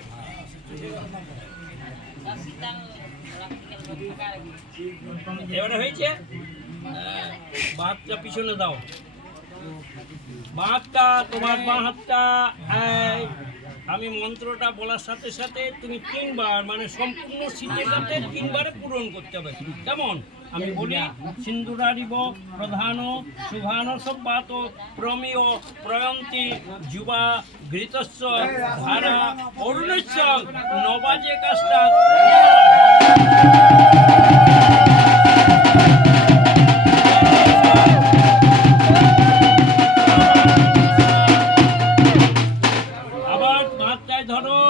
হয়েছে। এবারে হয়েছে, বাঁধটা পিছনে দাও, বাঁধটা তোমার বাঁ হাতটা, আমি মন্ত্রটা বলার সাথে সাথে তুমি 3 বার মানে সম্পূর্ণ শীতের সাথে 3 বারে পূরণ করতে হবে। কেমন? আমি বলি, সিন্দুরারিব প্রধান শুভান সব্বাত প্রমেয় প্রয়ন্তি যুবা ঘৃতস্য ধারা অরুণস্য নবাজে কাষ্টা। আবার মাথায় ধরো,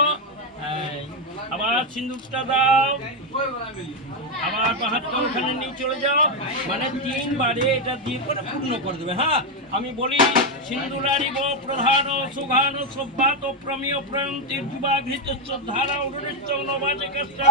আবার সিন্দুরটা দাও, আবার বাহাতটা ওখানে নিয়ে চলে যাও, মানে 3 বারে এটা দিয়ে করে পূর্ণ করে দেবে। হ্যাঁ, আমি বলি, সিন্দুরারিব প্রধান সুঘান সব্বাত প্রমেয় প্রয়ন্তির যুবা ঘৃতস্য ধারা অরুণস্য নবাজে কাষ্টা।